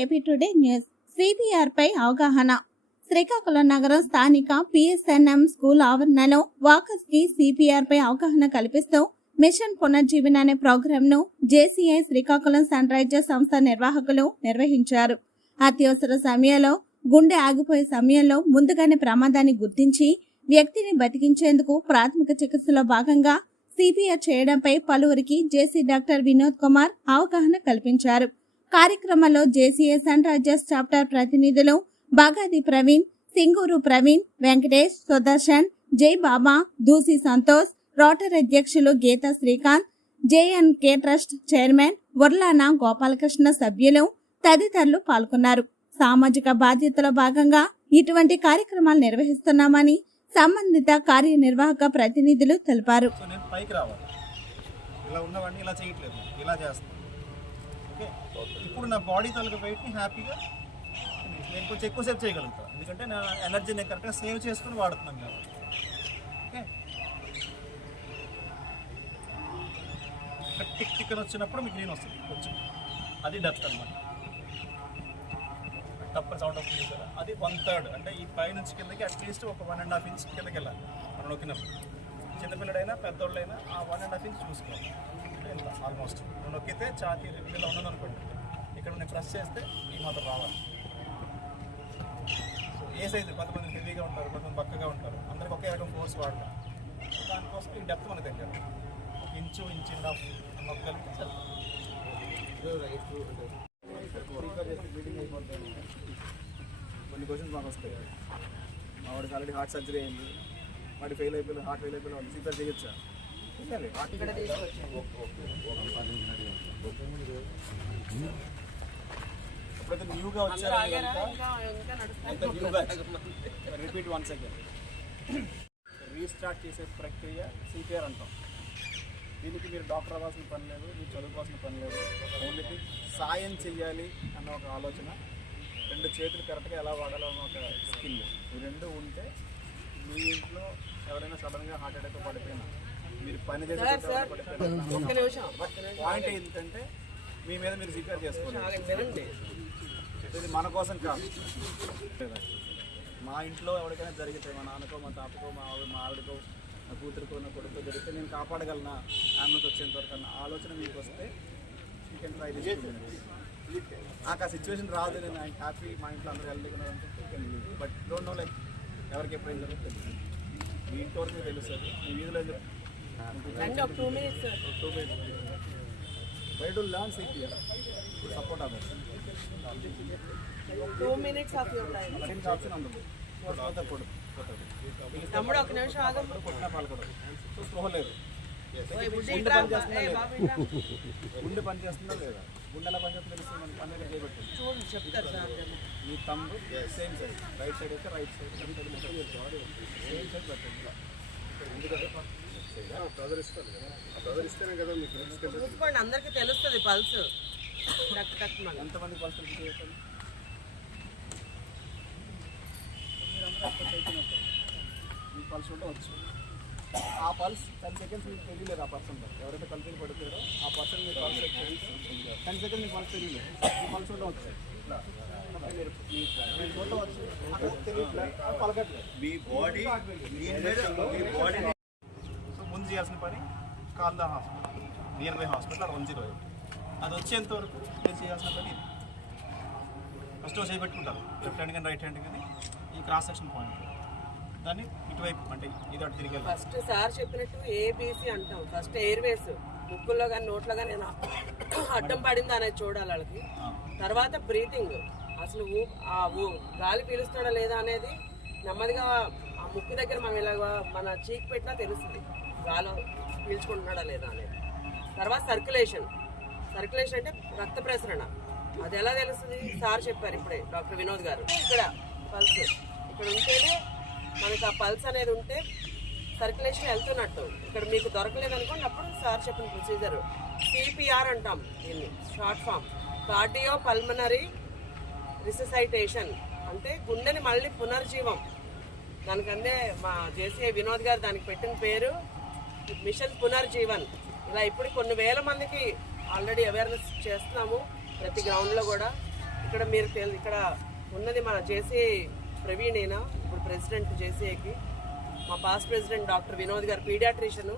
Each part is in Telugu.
AP today news. సిపిఆర్ పై అవగాహన. శ్రీకాకుళం నగరం స్థానిక పిఎస్ఎన్ఎం స్కూల్ ఆవరణలో వాకర్స్కి సిపిఆర్ పై అవగాహన కల్పిస్తూ మిషన్ పునర్జీవన అనే ప్రోగ్రామ్ను జేసీఐ శ్రీకాకుళం సన్ రైజర్స్ సంస్థ నిర్వాహకులు నిర్వహించారు. అత్యవసర సమయంలో గుండె ఆగిపోయే సమయంలో ముందుగానే ప్రమాదాన్ని గుర్తించి వ్యక్తిని బతికించేందుకు ప్రాథమిక చికిత్సలో భాగంగా సిపిఆర్ చేయడంపై పలువురికి జేసీ డాక్టర్ వినోద్ కుమార్ అవగాహన కల్పించారు. కార్యక్రమంలో జేసీఏ సన్ రైజర్స్ చాప్టర్ ప్రతినిధులు బాగాది ప్రవీణ్ సింగూరు ప్రవీణ్ వెంకటేష్ సుదర్శన్ జై బాబా దూసి సంతోష్ రోటరీ అధ్యక్షులు Geetha Srikanth JNK trust chairman Urlana Gopalakrishna సభ్యులు తదితరులు పాల్గొన్నారు. సామాజిక బాధ్యతలో భాగంగా ఇటువంటి కార్యక్రమాలు నిర్వహిస్తున్నామని సంబంధిత కార్యనిర్వాహక ప్రతినిధులు తెలిపారు. ఇలా ఉన్నవాడిని ఇలా చేయట్లేదు. ఇలా చేస్తాను ఓకే. ఇప్పుడు నా బాడీ తాలూకా వెయిట్ని హ్యాపీగా నేను కొంచెం ఎక్కువసేపు చేయగలుగుతాను ఎందుకంటే నా ఎనర్జీ నేను కరెక్ట్గా సేవ్ చేసుకుని వాడుతున్నాను కాబట్టి. ఓకే. టిక్ టిక్ అని వచ్చినప్పుడు మీకు గ్రీన్ వస్తుంది కొంచెం. అది డెప్త్ అనమాట టప్పర్ సౌండ్ ఆఫ్ కదా. అది వన్ థర్డ్. అంటే ఈ పై నుంచి కిందకి అట్లీస్ట్ ఒక వన్ అండ్ హాఫ్ ఇంచ్ కిందకి వెళ్ళాలి. మనం నొక్కినప్పుడు. చిన్నపిల్లడైనా పెద్దోళ్ళైనా ఆ వన్ అండ్ హాఫ్ ఇంచ్ చూసుకోవాలి ఎంత ఆల్మోస్ట్ నువ్వు నొక్కితే ఛాతీ ఇలా ఉన్నది అనుకోండి ఇక్కడ నేను ప్రెస్ చేస్తే ఈ మాత్రం రావాలి. సో ఏ సైజు కొంతమంది హెవీగా ఉంటారు కొంతమంది బక్కగా ఉంటారు. అందరికి ఒకే రకం ఫోర్స్ వాడతాం. సో దానికోసం ఈ డెప్త్ మనకు దగ్గర. ఒక ఇంచు ఇంచ్ అండ్ హాఫ్ నొక్కగలిగితే కొన్ని క్వశ్చన్స్ మాకు వస్తాయి మా వాడికి ఆల్రెడీ హార్ట్ సర్జరీ అయింది. వాడి ఫెయిల్ అయిపోయింది హార్ట్ ఫెయిల్ అయిపోయింది వాళ్ళు సీపర్ చేయొచ్చా? చేయాలి. ఎప్పుడైతే న్యూగా వచ్చారో రిపీట్ వన్ సెకండ్ రీస్టార్ట్ చేసే ప్రక్రియ సిపిఆర్ అంటాం. దీనికి మీరు డాక్టర్ అవ్వాల్సిన పని లేదు మీరు చదువుకోవాల్సిన పని లేదు. ఓన్లీ సాయం చెయ్యాలి అన్న ఒక ఆలోచన. రెండు చేతులు కరెక్ట్గా ఎలా వాడాలో అన్న ఒక స్కిల్ ఈ రెండు ఉంటే మీ ఇంట్లో ఎవరైనా సడన్గా హార్ట్ అటాక్ పడిపోయినా మీరు పని చేసే పాయింట్ ఏంటంటే మీ మీద మీరు సిపిఆర్ చేసుకోవాలి ఇది మన కోసం కాదు. మా ఇంట్లో ఎవరికైనా జరిగితే మా నాన్నకో మా తాతకో మా ఆవిడ మా ఆవిడకో నా కూతురుకో నా కొడుకో జరిగితే నేను కాపాడగలనా? అంబులెన్స్ వచ్చేంత వరకు అన్న ఆలోచన మీకు వస్తే యూ కెన్ ట్రై నాకు ఆ సిచ్యువేషన్ రాదు నేను ఐ హ్యాపీ మా ఇంట్లో అందరూ వెళ్ళగలరు బట్ డోంట్ నో లైక్ ఎవరికి ఎప్పుడైనా జరుగుతుంది తెలియదు. మీ ఇంటి వరకు మీకు తెలుస్తుంది మీ వీధిలో two minutes two by to learn CPR support అవ్వచ్చు two minutes of your time దీనికి ఆప్షన్ ఉండదు కొట్టుకుంటే కొడు కొట్టదు. తమ్ముడు ఒక నిమిషం ఆగం కొట్టినా పాల్గొడదు సో స్పృహ లేదు. ఓయ్ బుడ్డి గుండె ఇట్రా. పని చేస్తుందా ఏయ్ లేదా? బాబు ఇట్రా. గుండె పని చేస్తుందా లేదా? గుండెలా పని చేస్తుందో తెలుస్తుంది మన పని మీద చేయబెట్టు చూడు చెప్తారు సార్. మీ తమ్ము సేమ్ సైడ్ రైట్ సైడ్ అయితే రైట్ సైడ్ లెఫ్ట్ సైడ్ మొత్తం మీరు బాడీ సేమ్ సైడ్ పెట్టండి. చూసుకోండి అందరికి తెలుస్తుంది పల్స్ ఎంతమంది పల్స్ చేయాలి మీ పల్స్ ఉంటే వచ్చు. ఆ పల్స్ టెన్ సెకండ్స్ మీకు తెలియలేదు ఆ పర్సన్ ఎవరైతే కలిపి పడుతారో ఆ పర్సన్ మీ పల్స్ టెన్ సెకండ్స్ మీ పల్స్ తెలియలేదు. మీ పల్స్ ఉంటే వచ్చు. కాబట్టి మీరు మీ బాడీ సో ముందు చేయాల్సిన పని కాల్దా హాస్పిటల్ నియర్ బై హాస్పిటల్ అది వన్ జీరో ఎయిట్. అది వచ్చేంత వరకు మీరు చేయాల్సిన పని ఫస్ట్ చేపెట్టుకుంటారు. లెఫ్ట్ హ్యాండ్ కానీ రైట్ హ్యాండ్ కానీ ఈ క్రాస్ సెక్షన్ పాయింట్ దాన్ని ఇటువైపు అంటే ఇది అటు తిరిగి ఫస్ట్ సార్ చెప్పినట్టు ఏబిసి అంటాం. ఫస్ట్ ఎయిర్వేస్ ముక్కుల్లో కానీ నోట్లో కానీ అడ్డం పడిందా అనేది చూడాలి వాళ్ళకి. తర్వాత బ్రీతింగ్ అసలు ఊ ఆ ఊ గాలి పీలుస్తాడా లేదా అనేది నెమ్మదిగా ఆ ముక్కు దగ్గర మనం ఇలాగ మన చీక్ పెట్టినా తెలుస్తుంది. గాలి పీల్చుకుంటున్నాడా లేదా అనేది. తర్వాత సర్క్యులేషన్. సర్క్యులేషన్ అంటే రక్త ప్రసరణ. అది ఎలా తెలుస్తుంది? సార్ చెప్పారు ఇప్పుడే డాక్టర్ వినోద్ గారు. ఇక్కడ పల్స్. ఇక్కడ ఉంటేనే మనకి ఆ పల్స్ అనేది ఉంటే సర్క్యులేషన్ వెళ్తున్నట్టు. ఇక్కడ మీకు దొరకలేదు అనుకోండి అప్పుడు సార్ చెప్పిన ప్రొసీజర్ సిపిఆర్ అంటాం దీన్ని short form cardio pulmonary resuscitation అంటే గుండెని మళ్ళీ పునర్జీవం. దానికందే మా జేసీఐ వినోద్ గారు దానికి పెట్టిన పేరు మిషన్ పునర్జీవన్. ఇలా ఇప్పుడు కొన్ని వేల మందికి ఆల్రెడీ అవేర్నెస్ చేస్తున్నాము ప్రతి గ్రౌండ్లో కూడా. ఇక్కడ మీరు ఇక్కడ ఉన్నది మన జేసీ ప్రవీణేనా? ఇప్పుడు ప్రెసిడెంట్ జేసీఏకి. మా పాస్ట్ ప్రెసిడెంట్ డాక్టర్ వినోద్ గారు పీడియాట్రిషియన్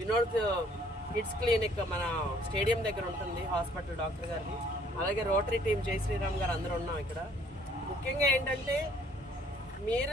వినోద్ కిడ్స్ క్లినిక్ మన స్టేడియం దగ్గర ఉంటుంది హాస్పిటల్ డాక్టర్ గారిది. అలాగే రోటరీ టీం జై శ్రీరామ్ గారు అందరూ ఉన్నాం ఇక్కడ. ముఖ్యంగా ఏంటంటే మీరు